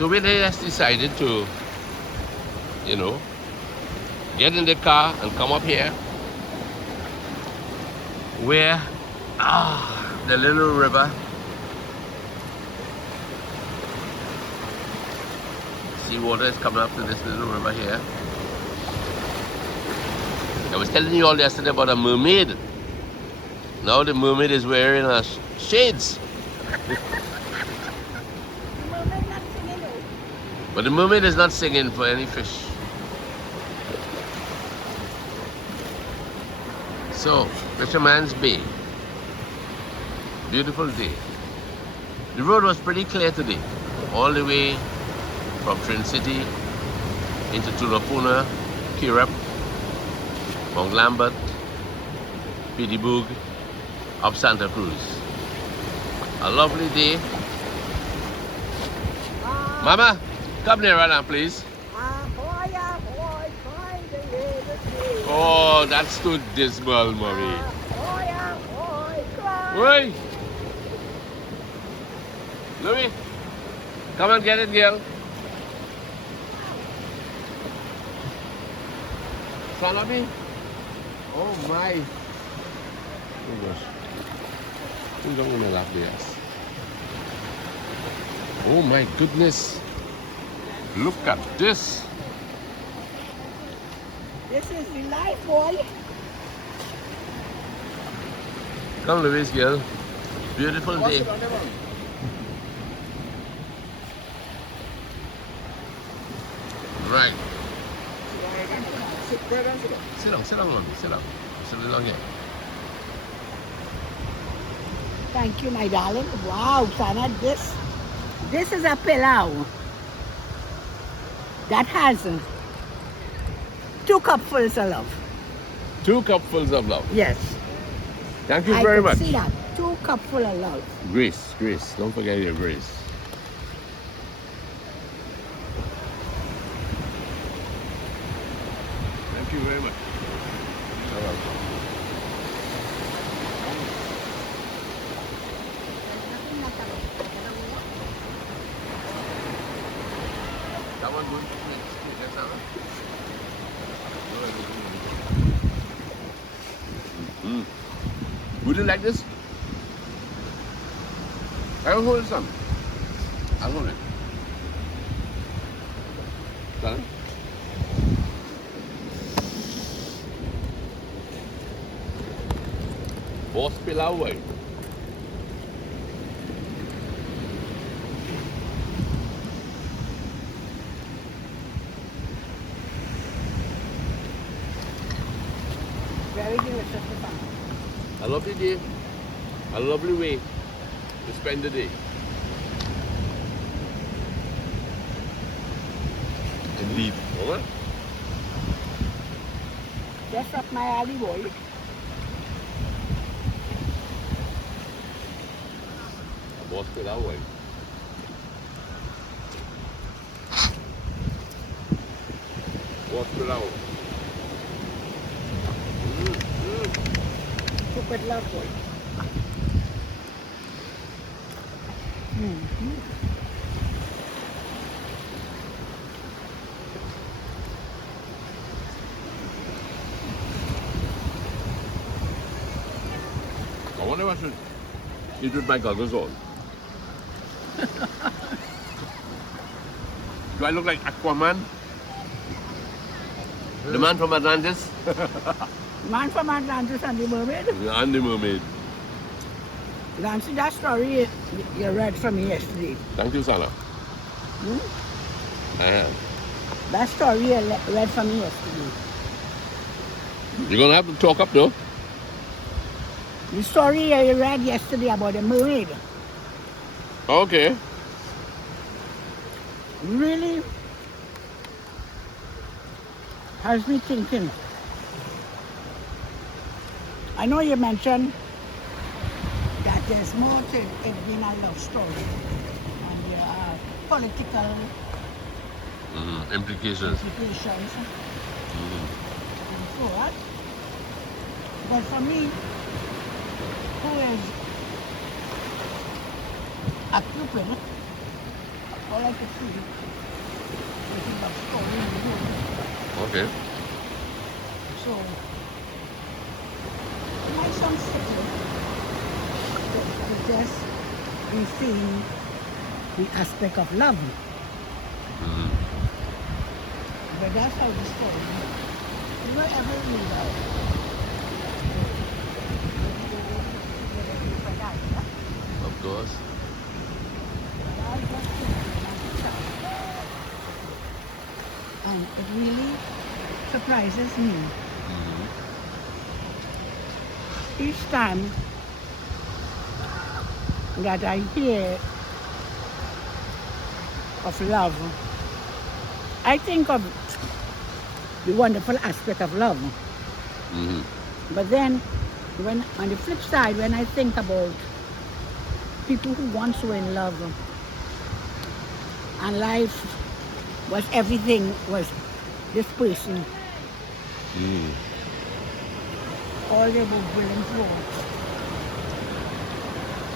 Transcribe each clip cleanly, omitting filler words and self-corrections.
So we just decided to, you know, get in the car and come up here where the little river. Sea water is coming up to this little river here. I was telling you all yesterday about a mermaid. Now the mermaid is wearing shades. But the mermaid is not singing for any fish. So, Fisherman's Bay. Beautiful day. The road was pretty clear today. All the way from Trin City into Tunapuna, Kirep, Mount Lambert, Pidibug, up Santa Cruz. A lovely day. Mama, come near right now, please. Oh, that's too dismal, mommy. Oi! Louis, come and get it, girl. Salami? Oh my. Oh gosh. Who's going to laugh this? Oh my goodness. Look at this. This is the life, boy. Come, Louise, girl. Beautiful day. Right. Sit down, mommy. Sit down. Sit down here. Thank you, my darling. Wow, Sana, this is a pilau that has 2 cupfuls of love. 2 cupfuls of love. Yes. Thank you very much. I can see that. 2 cupfuls of love. Grace. Don't forget your grace. Thank you very much. You're welcome. That one good. Yes, Sarah? Would you like this? I'll hold some. I'll hold it. Darling? Boss pilau way. Very delicious. A lovely day. A lovely way to spend the day. Indeed. Alright? Just up my alley, boy. A boss pilau way. Boss pilau. Cook with love, boy. I wonder if I should eat with my goggles on. Do I look like Aquaman? The man from Atlantis? Man from Atlantis and the mermaid. And the mermaid. Nancy, that story you read from me yesterday. Thank you, Sana. I have. That story you read from me yesterday. You're going to have to talk up, though. The story you read yesterday about the mermaid Okay. really has me thinking. I know you mentioned that there's more to it being a love story and there are political Implications. implications and so on. But for me, who is a Cupid, all I could see was a love story in the room. Okay. So, my son City, to just be seeing the aspect of love. Mm-hmm. But that's how the story, you know, every reader, Of course. but I just think like a child. And it really surprises me Mm-hmm. each time that I hear of love. I think of the wonderful aspect of love. Mm-hmm. But then, when on the flip side, when I think about people who once were in love and life was everything was this person, Mm-hmm. all they were willing for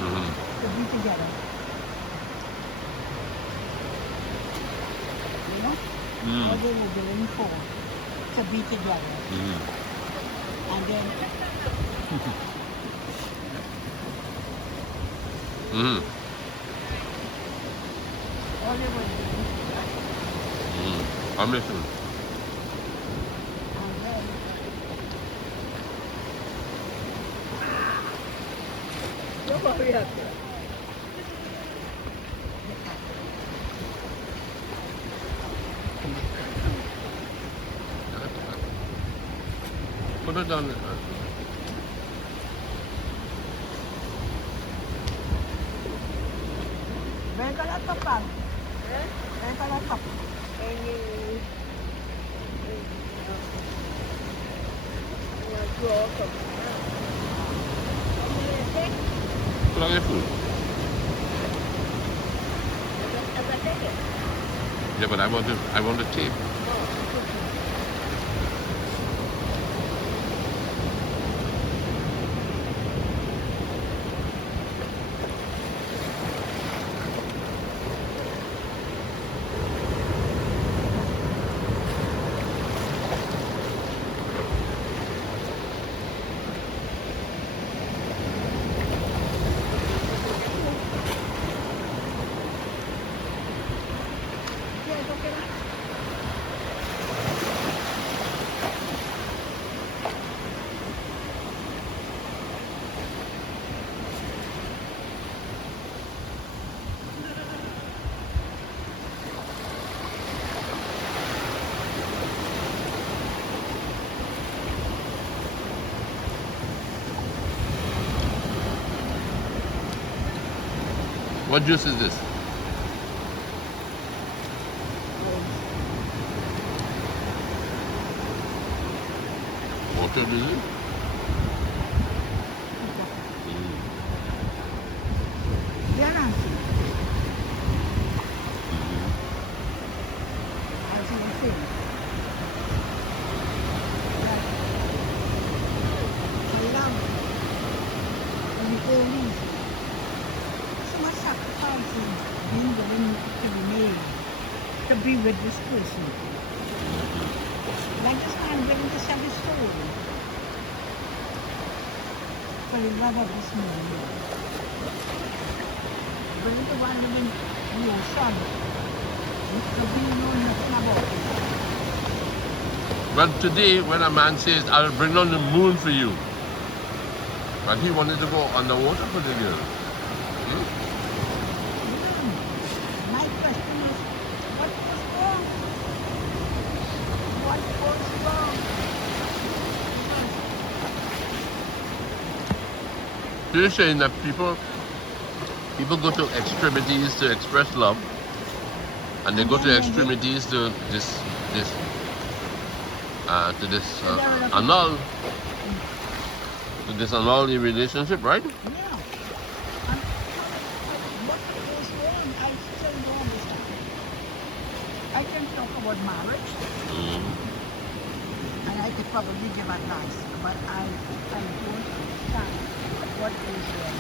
Mm-hmm. to be together. You know? All they were willing for to be together. Mm-hmm. And then Mm-hmm. all they were willing for. Mm-hmm. I'm listening. And then don't worry up. Put it down. Venga la tapa. Venga la tapa. Put on your food. Yeah, but I want the tape. What juice is this? Water, is it? Yeah, Nancy. As you were saying. Like, I love in the early, so much sacrifices being willing to be made to be with this person. Like this man willing to sell his soul for the love of this man. Willing to run within the ocean to be know nothing about it. Well, today, when a man says, I'll bring on the moon for you, and he wanted to go underwater for the girl. My question is, what was wrong? What was wrong? So you're saying that people go to extremities to express love, and they go to extremities to annul the relationship, right? Yeah. And what was wrong? I still don't understand. I can talk about marriage, and I could probably give advice, but I don't understand what is wrong.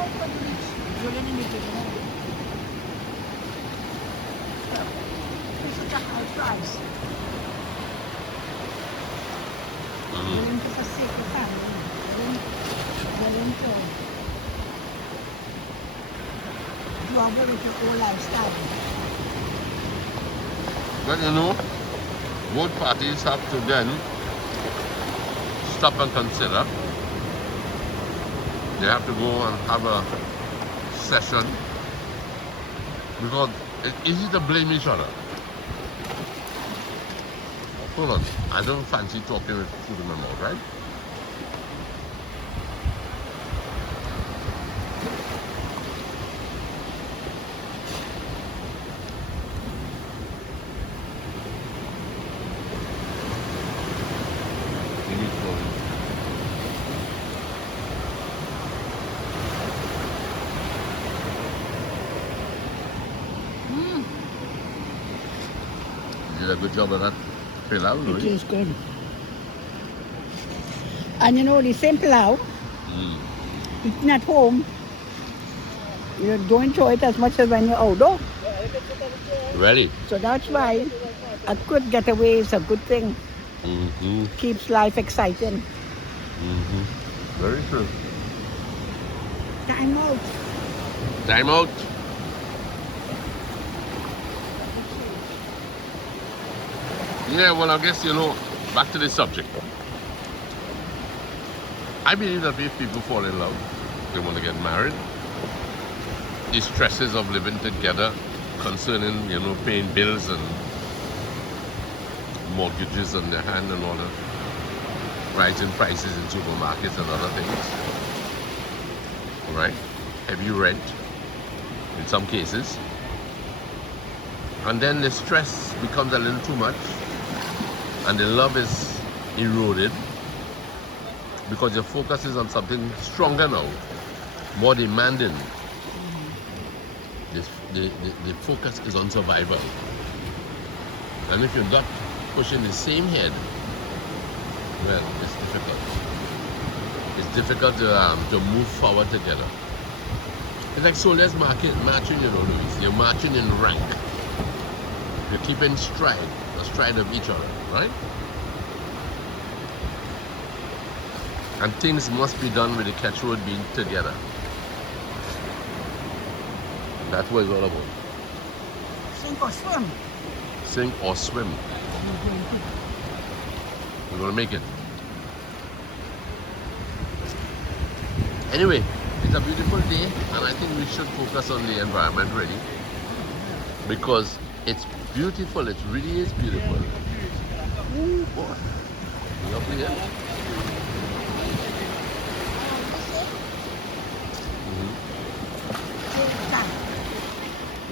how could you drilling in the beginning? It's such a high price. Willing to forsake your family. Willing to do away with your old lifestyle. But you know, both parties have to then stop and consider. They have to go and have a session because it's easy to blame each other. Hold on, I don't fancy talking with food in my mouth, right? Give me slowly. You did a good job of that pilau, It Louis. is good. And you know, the same pilau, eating at home, you don't enjoy it as much as when you're outdoor. Ready? So that's why a good getaway is a good thing. Mm-hmm. Keeps life exciting. Mm-hmm. Very true. Time out. Time out. Yeah, well, I guess, you know, back to the subject. I believe that if people fall in love, they want to get married, the stresses of living together concerning, you know, paying bills and mortgages on their hand and all that, rising prices in supermarkets and other things, all right? Heavy rent in some cases. And then the stress becomes a little too much and the love is eroded because your focus is on something stronger now, more demanding. The focus is on survival. And if you're not pushing the same head, well, it's difficult. It's difficult to move forward together. It's like soldiers marching, you know, Louis. You're marching in rank. You're keeping a stride of each other, right? And things must be done with the catchword being together. That's what it's all about. Sink or swim. Sink or swim. We're gonna make it. Anyway, it's a beautiful day, and I think we should focus on the environment really, because it's beautiful. It really is beautiful. Ooh, boy. Lovely, yeah?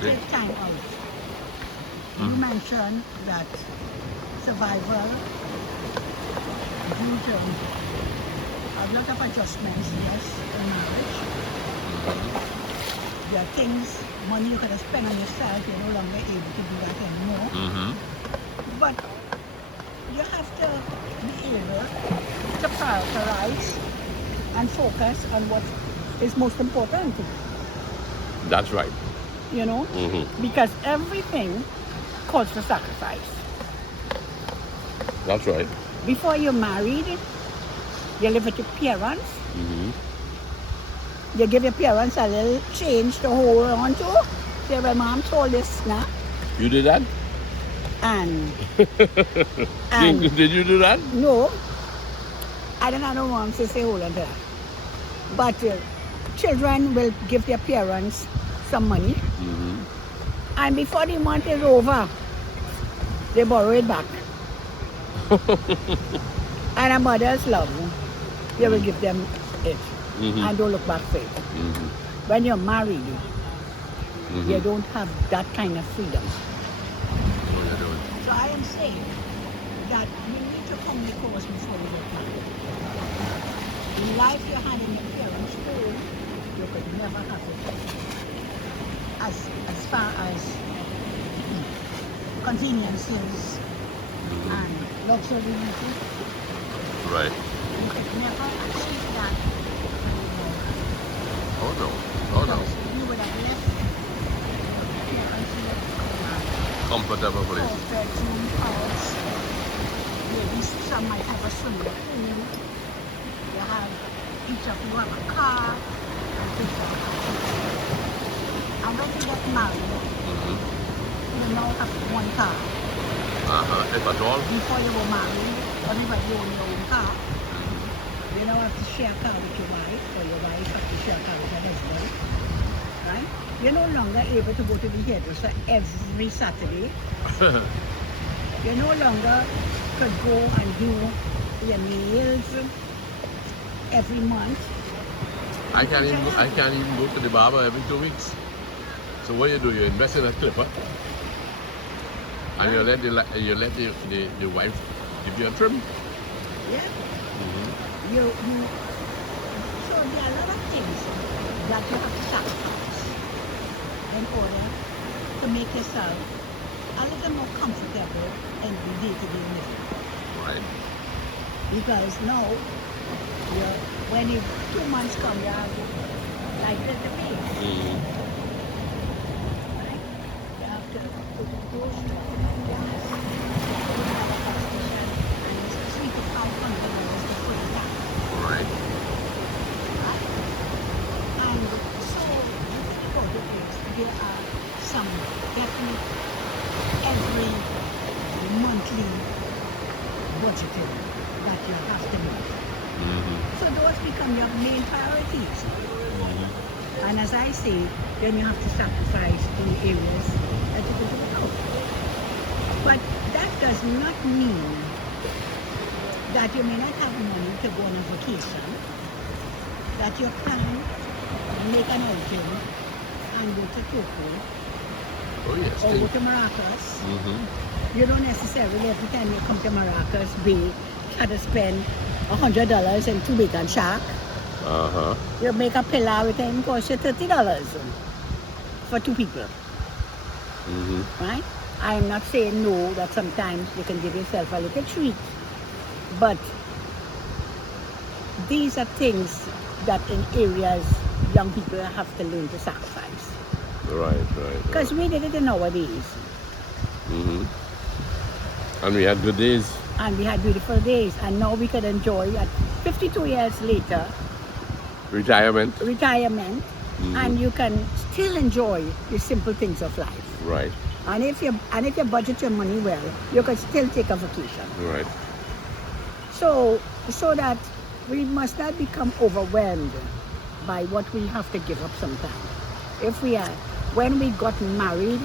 Take time out. You mentioned that survival due to a lot of adjustments, yes, in marriage. There are things, money you could have spent on yourself, you're no longer able to do that anymore. But you have to be able to prioritize and focus on what is most important. That's right. You know, because everything calls for sacrifice. That's right. Before you're married, you live with your parents. You give your parents a little change to hold on to. Say, my mom told this now. You did that? And Did you do that? no, I don't have no mom to say hold on to that. But children will give their parents some money. And before the month is over, they borrow it back. And a mother's love, they will give them it. And don't look back for it. When you're married, you don't have that kind of freedom. No, you don't. So I am saying that you need to come the course before you get married. The life you had in your parents' home, you could never have it. As far as conveniences and luxury, Right. you could never achieve that. Oh no. Oh no. Because you would have left here until Comfortable place. 4 bedroom house. Maybe some might have a swimming pool. You have each of you have a car and things like that. And when you get married, you now have one car. If at all. Before you were married, everybody owned your own car. You don't have to share a car with your wife, or your wife have to share a car with her husband. Right? You're no longer able to go to the hairdresser every Saturday. You no longer could go and do your nails every month. I can't even go to the barber every 2 weeks. So what you do? You invest in a clipper, and you let the wife give you a trim. Yeah. So there are a lot of things that you have to sacrifice in order to make yourself a little more comfortable in the day-to-day living. Right. Because now, when 2 months come, you have like the pay. Right? You have to go to the grocery, gas, go to the gas station, and it's $300 to $500 to put it down. Right. Right? And so the thing about it is there are some definite every monthly budgeting that you have to make. So those become your main priorities. And as I say, then you have to sacrifice in areas that you could do without. But that does not mean that you may not have money to go on a vacation, that you can make an outing and go to Tokyo Oh yes. or go to Maracas. You don't necessarily every time you come to Maracas Bay have to spend $100 in 2 bacon shack. You make a pillar with it, cost you $30 for 2 people. Right? I am not saying no, that sometimes you can give yourself a little treat. But these are things that in areas young people have to learn to sacrifice. Right. Because we did it in our days. And we had good days. And we had beautiful days. And now we can enjoy at 52 years later Retirement. and you can still enjoy the simple things of life. Right. And if you budget your money well, you can still take a vacation. Right. So that we must not become overwhelmed by what we have to give up sometimes. When we got married,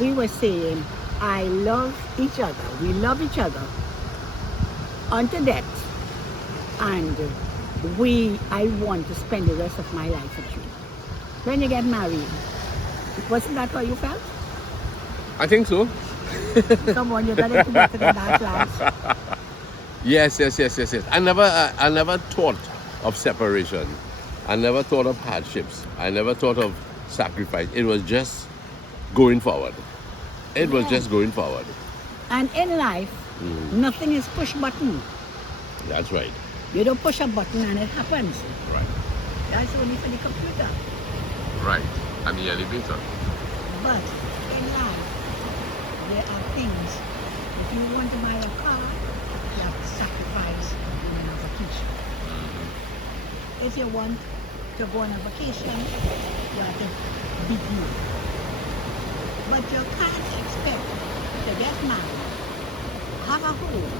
we were saying, I love each other. We love each other unto death. And I want to spend the rest of my life with you. When you get married, wasn't that how you felt? I think so. Come on, you got it better than that, lads. Yes. I never thought of separation. I never thought of hardships. I never thought of sacrifice. It was just going forward. It was just going forward. And in life, nothing is push button. That's right. You don't push a button and it happens. Right. That's only for the computer. Right. And the elevator. But in life, there are things. If you want to buy a car, you have to sacrifice in a vacation. If you want to go on a vacation, you have to be good. But you can't expect to get married, have a home,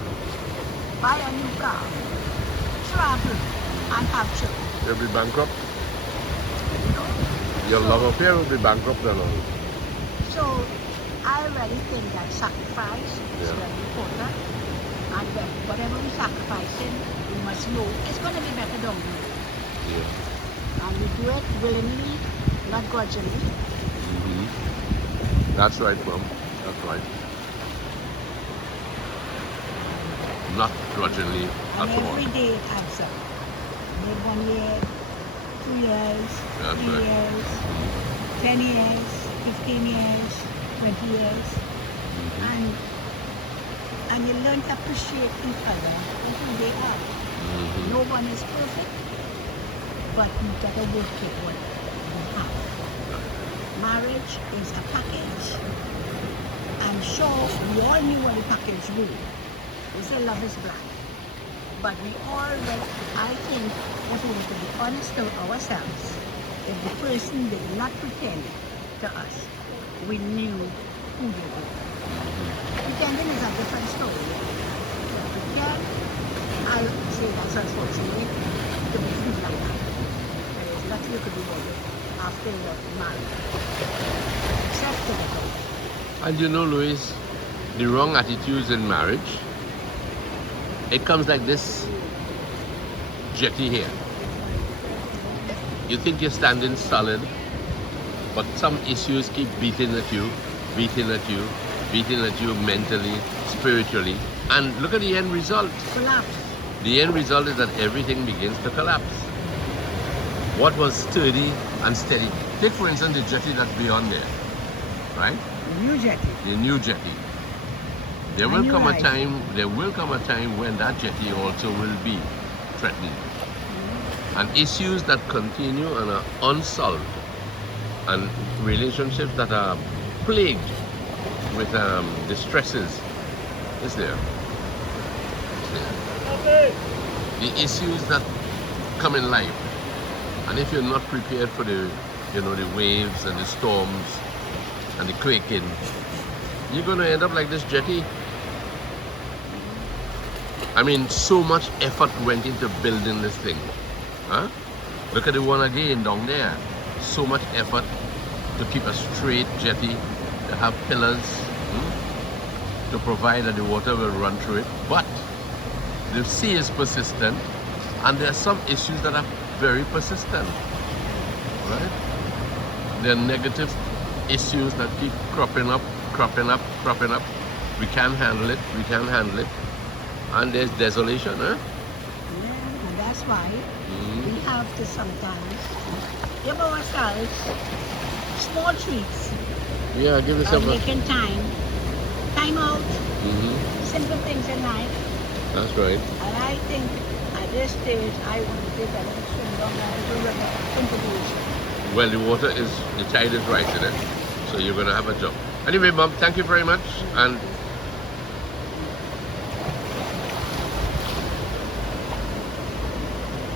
buy a new car, travel, and have children. You'll be bankrupt. Your love affair will be bankrupt then. So I really think that sacrifice is very important. And whatever we're sacrificing, we must know it's going to be better down the road. And we do it willingly, not grudgingly. That's right, Mom. That's right. Not grudgingly And at all. every day it adds up. Maybe 1 year, 2 years, That's 3 right. years, 10 years, 15 years, 20 years. And you learn to appreciate each other for who they are. No one is perfect, but you gotta work it well. marriage is a package. I'm sure we all knew what the package meant. We say love is blind. But we all, I think, if we were to be honest to ourselves, if the person did not pretend to us, we knew who they were. Pretending is a different story. Pretend, I'll say that's unfortunately to be free like that. There is nothing you could do about it after you're married. Except to get out. And you know, Louis, the wrong attitudes in marriage, it comes like this jetty here. You think you're standing solid, but some issues keep beating at you, beating at you, beating at you mentally, spiritually. And look at the end result. Collapse. The end result is that everything begins to collapse. What was sturdy and steady? Take for instance the jetty that's beyond there, right? The new jetty. The new jetty. There will come a time when that jetty also will be threatened. And issues that continue and are unsolved, and relationships that are plagued with distresses is there. It's there. The issues that come in life, and if you're not prepared for the waves and the storms and the quaking, you're going to end up like this jetty. I mean, so much effort went into building this thing. Huh? Look at the one again down there. So much effort to keep a straight jetty, to have pillars, to provide that the water will run through it. But the sea is persistent, and there are some issues that are very persistent. Right? There are negative issues that keep cropping up. We can't handle it. And there's desolation, huh? Yeah, and that's why we have to sometimes give ourselves small treats. Yeah, give yourself making time out, simple things in life. That's right. And I think at this stage, I want to take a little swim down the river into the ocean. Well, the tide is right in it, so you're going to have a jump. Anyway, Mom, thank you very much, and